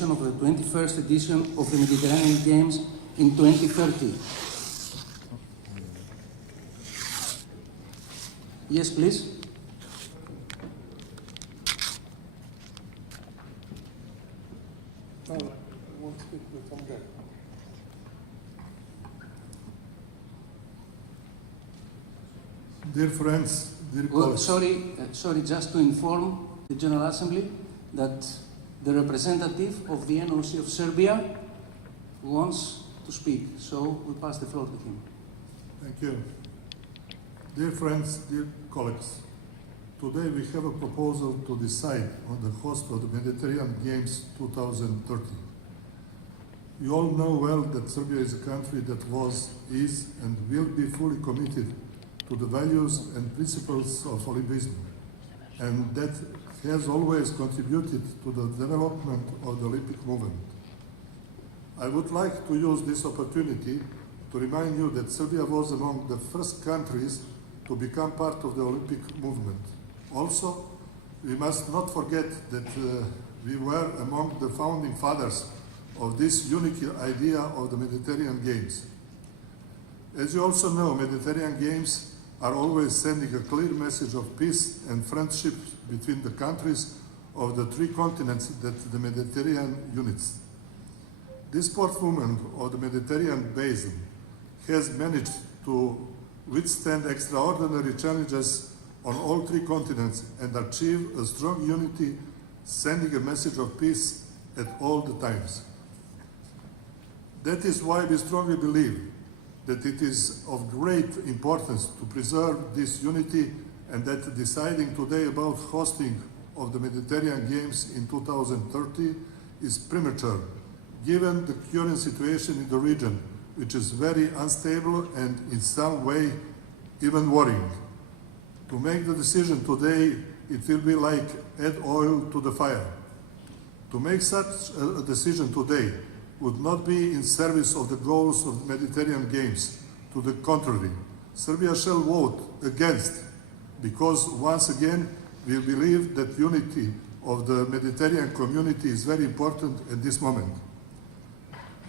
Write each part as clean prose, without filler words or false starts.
organization of the 21st edition of the Mediterranean Games in 2030. Yes, please. No, I won't speak from there. Dear friends, dear colleagues. Sorry, just to inform the General Assembly that the representative of the NOC of Serbia wants to speak, so we pass the floor to him. Thank you. Dear friends, dear colleagues, today we have a proposal to decide on the host of the Mediterranean Games 2030. You all know well that Serbia is a country that was, is, and will be fully committed to the values and principles of Olympism, and that has always contributed to the development of the Olympic movement. I would like to use this opportunity to remind you that Serbia was among the first countries to become part of the Olympic movement. Also, we must not forget that we were among the founding fathers of this unique idea of the Mediterranean Games. As you also know, Mediterranean Games are always sending a clear message of peace and friendship between the countries of the three continents that the Mediterranean units. This sport movement of the Mediterranean basin has managed to withstand extraordinary challenges on all three continents and achieve a strong unity, sending a message of peace at all the times. That is why we strongly believe that it is of great importance to preserve this unity, and that deciding today about hosting of the Mediterranean Games in 2030 is premature, given the current situation in the region, which is very unstable and in some way even worrying. To make the decision today, it will be like add oil to the fire. To make such a decision today would not be in service of the goals of the Mediterranean Games. To the contrary, Serbia shall vote against, because once again we believe that unity of the Mediterranean community is very important at this moment.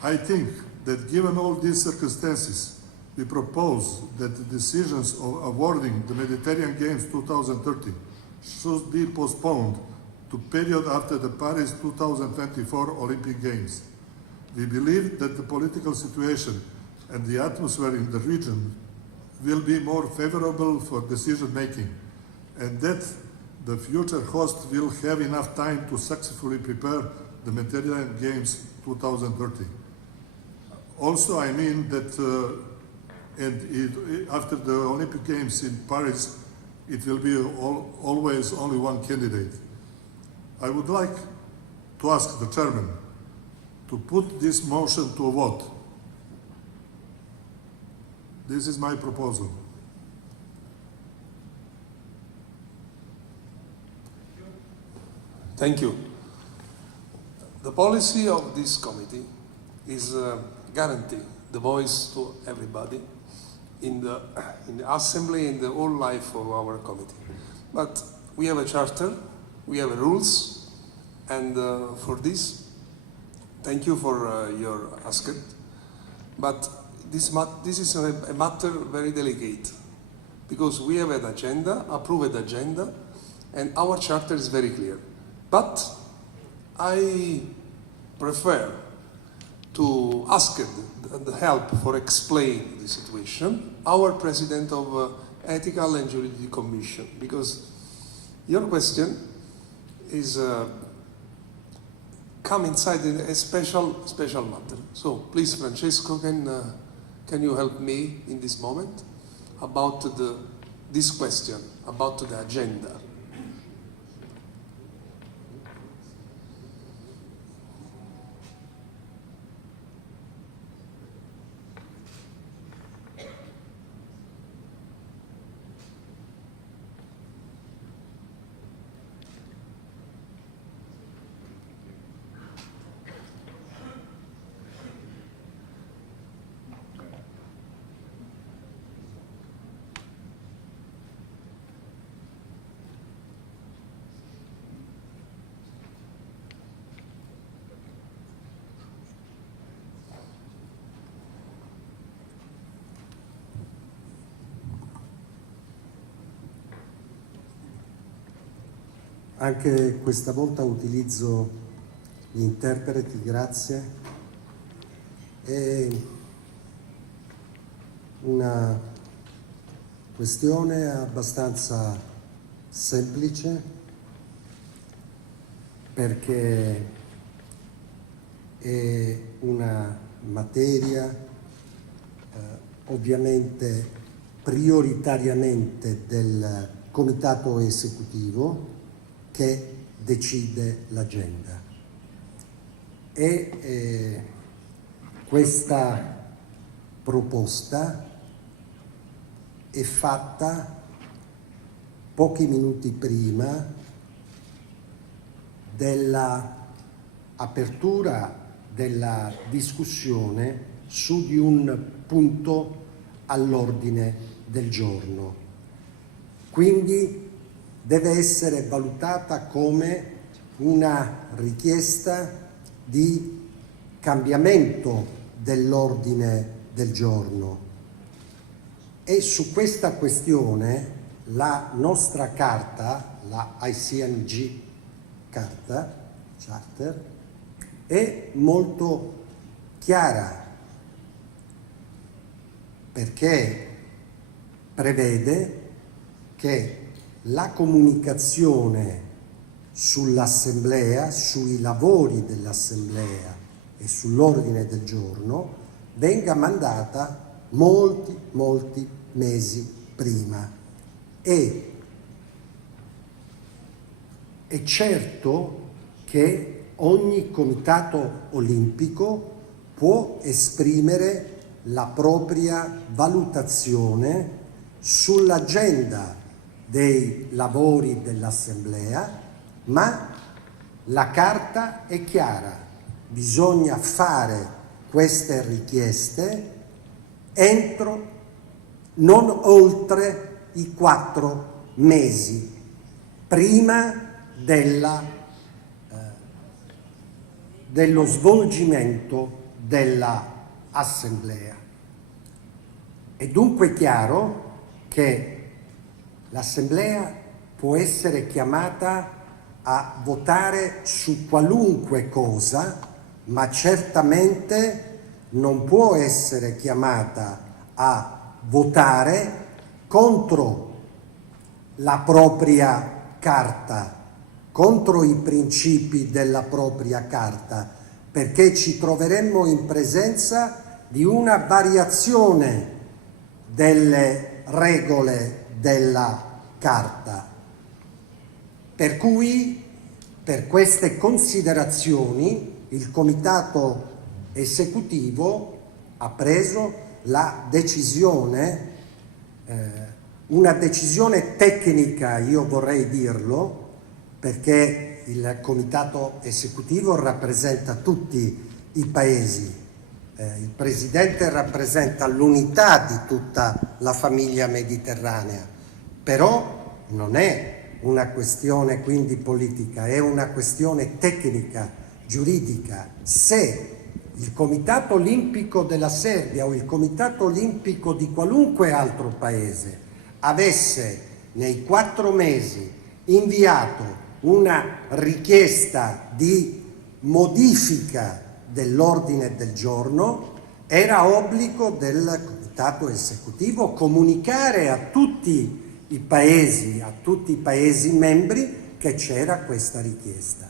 I think that given all these circumstances, we propose that the decisions of awarding the Mediterranean Games 2030 should be postponed to period after the Paris 2024 Olympic Games. We believe that the political situation and the atmosphere in the region will be more favorable for decision making, and that the future host will have enough time to successfully prepare the Mediterranean Games 2030. Also, I mean that after the Olympic Games in Paris, it will be always only one candidate. I would like to ask the chairman to put this motion to a vote. This is my proposal. Thank you. The policy of this committee is guarantee the voice to everybody in the assembly, in the whole life of our committee. But we have a charter, we have rules, and for this, thank you for your ask. But this is a matter very delicate, because we have an agenda, approved agenda, and our charter is very clear. But I prefer to ask the help for explain the situation, our President of Ethical and Juridical Commission, because your question is come inside in a special matter. So please, Francesco, can you help me in this moment about this question, about the agenda? Anche questa volta utilizzo gli interpreti, grazie. È una questione abbastanza semplice, perché è una materia ovviamente prioritariamente del Comitato esecutivo che decide l'agenda. E questa proposta è fatta pochi minuti prima della apertura della discussione su di un punto all'ordine del giorno. Quindi deve essere valutata come una richiesta di cambiamento dell'ordine del giorno. E su questa questione la nostra carta, la ICNG carta, charter, è molto chiara, perché prevede che la comunicazione sull'Assemblea, sui lavori dell'Assemblea e sull'ordine del giorno venga mandata molti mesi prima. E è certo che ogni comitato olimpico può esprimere la propria valutazione sull'agenda dei lavori dell'Assemblea, ma la carta è chiara: bisogna fare queste richieste entro, non oltre i 4 mesi prima dello svolgimento della Assemblea. È dunque chiaro che l'Assemblea può essere chiamata a votare su qualunque cosa, ma certamente non può essere chiamata a votare contro la propria carta, contro i principi della propria carta, perché ci troveremmo in presenza di una variazione delle regole della carta. Per cui, per queste considerazioni, il Comitato esecutivo ha preso la decisione, una decisione tecnica, io vorrei dirlo, perché il Comitato esecutivo rappresenta tutti i paesi. Il Presidente rappresenta l'unità di tutta la famiglia mediterranea, però non è una questione quindi politica, è una questione tecnica, giuridica. Se il Comitato Olimpico della Serbia o il Comitato Olimpico di qualunque altro paese avesse nei 4 mesi inviato una richiesta di modifica dell'ordine del giorno, era obbligo del Comitato esecutivo comunicare a tutti i paesi membri che c'era questa richiesta.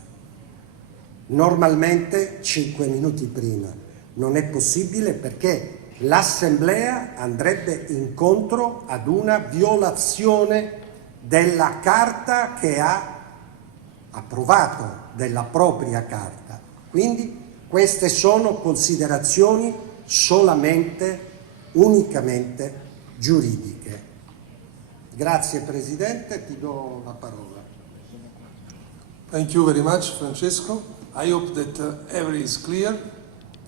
Normalmente 5 minuti prima. Non è possibile, perché l'Assemblea andrebbe incontro ad una violazione della carta che ha approvato, della propria carta. Quindi queste sono considerazioni unicamente giuridiche. Grazie Presidente, ti do la parola. Thank you very much, Francesco. I hope that everything is clear,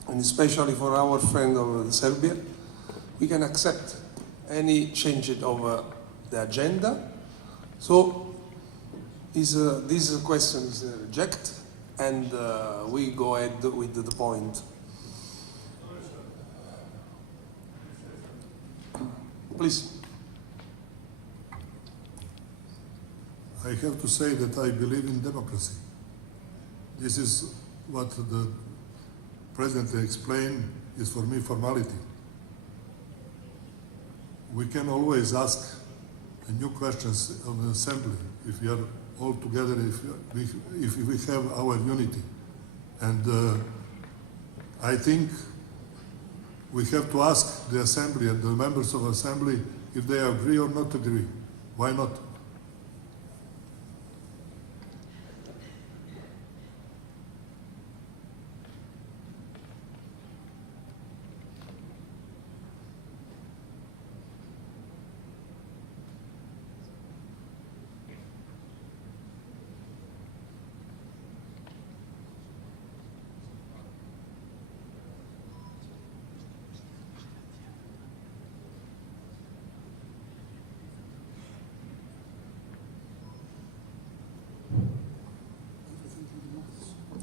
and especially for our friend of Serbia, we can accept any change of the agenda. So this question is rejected, and we go ahead with the point. Please. I have to say that I believe in democracy. This is what the President explained is for me formality. We can always ask new questions of the Assembly if we are all together, if we have our unity. And I think we have to ask the Assembly and the members of the Assembly if they agree or not agree. Why not?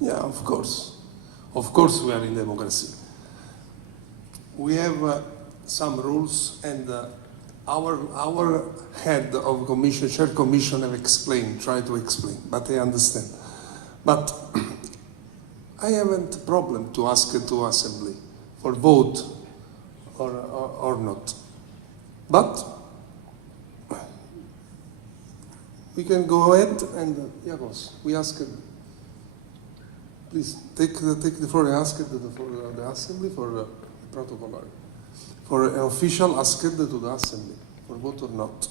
Yeah, of course. Of course we are in democracy. We have some rules, and our head of commission, chair commission, have explained, tried to explain, but I understand. But I haven't a problem to ask to assembly for vote or not. But we can go ahead and, Yakos, we ask. Please take the floor and ask it for the assembly for the protocol. For an official, ask it to the assembly for vote or not.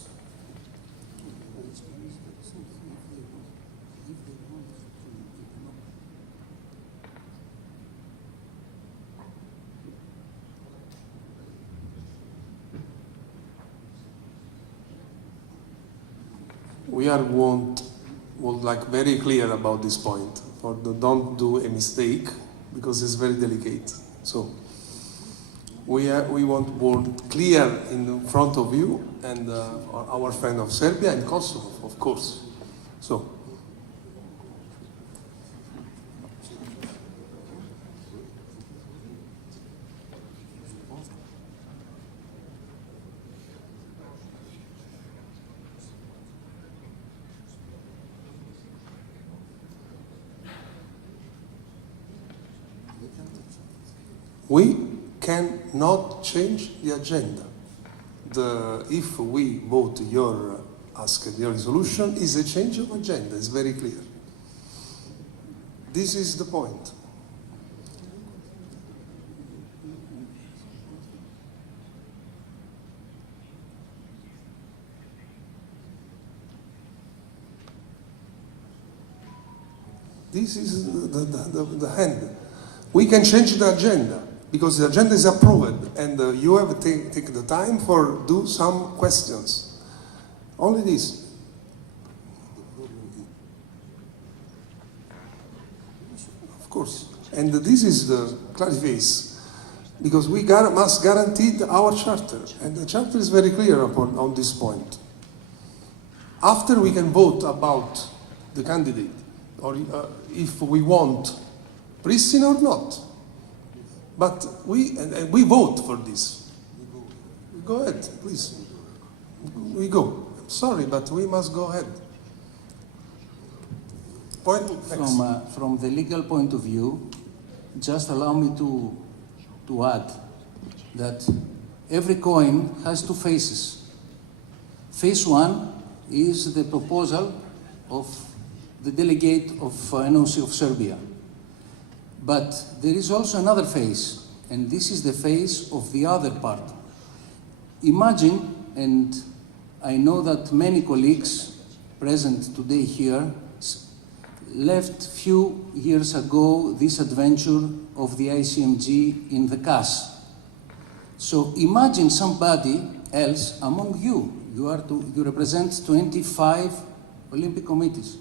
We are like very clear about this point. For the don't do a mistake, because it's very delicate. So we want clear in front of you and our friend of Serbia and Kosovo, of course. So. We cannot change the agenda. If we vote your resolution, is a change of agenda. It's very clear. This is the point. This is the hand. We can change the agenda, because the agenda is approved, and you have to take the time for do some questions. Only this. Of course. And this is the clarification, because we must guarantee our charter, and the charter is very clear on this point. After we can vote about the candidate, or if we want Prissina or not. But we vote for this. Go ahead, please. We go. Sorry, but we must go ahead. From the legal point of view, just allow me to add that every coin has two faces. Face one is the proposal of the delegate of NOC of Serbia. But there is also another face, and this is the face of the other part. Imagine, and I know that many colleagues present today here left few years ago this adventure of the ICMG in the CAS. So imagine somebody else among you. You represent 25 Olympic committees.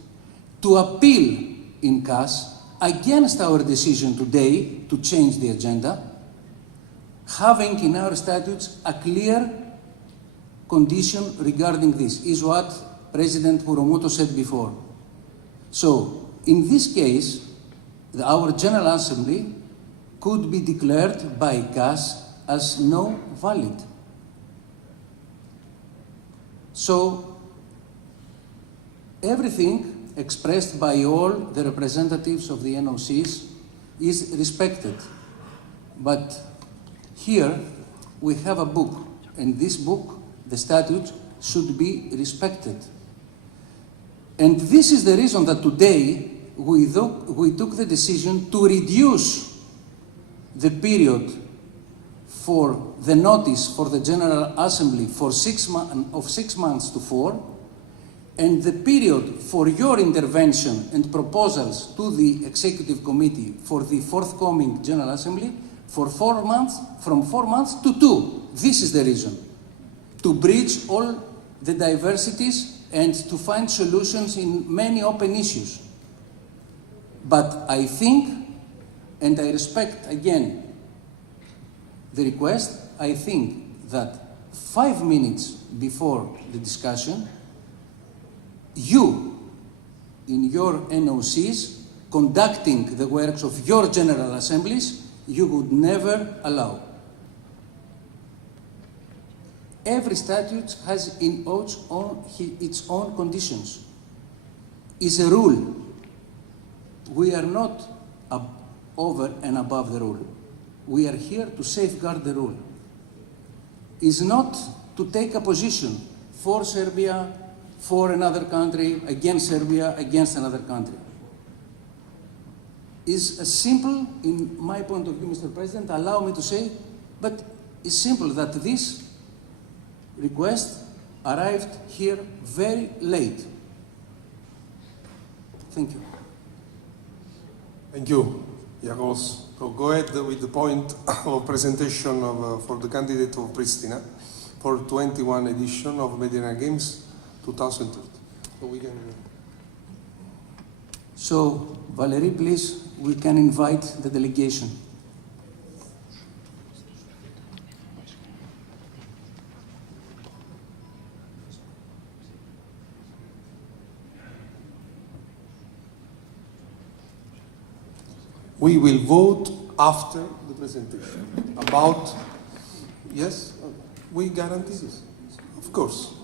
To appeal in CAS against our decision today to change the agenda, having in our statutes a clear condition regarding this, is what President Puromuto said before. So, in this case, our General Assembly could be declared by CAS as no valid. So, everything expressed by all the representatives of the NOCs is respected. But here we have a book, and this book, the statute, should be respected. And this is the reason that today we took the decision to reduce the period for the notice for the General Assembly for 6 months to 4, and the period for your intervention and proposals to the Executive Committee for the forthcoming General Assembly for 4 months, from 4 months to 2. This is the reason. To bridge all the diversities and to find solutions in many open issues. But I think, and I respect again the request, I think that 5 minutes before the discussion, you, in your NOCs, conducting the works of your General Assemblies, you would never allow. Every statute has its own conditions. It's a rule. We are not over and above the rule. We are here to safeguard the rule. It's not to take a position for Serbia, for another country, against Serbia, against another country. It's as simple, in my point of view, Mr. President, allow me to say, but it's simple that this request arrived here very late. Thank you. Thank you, Jakos. So go ahead with the point of presentation for the candidate of Pristina for 21 edition of Mediterranean Games 2030. So we can. So, Valerie, please, we can invite the delegation. We will vote after the presentation about, yes, we guarantee this, of course.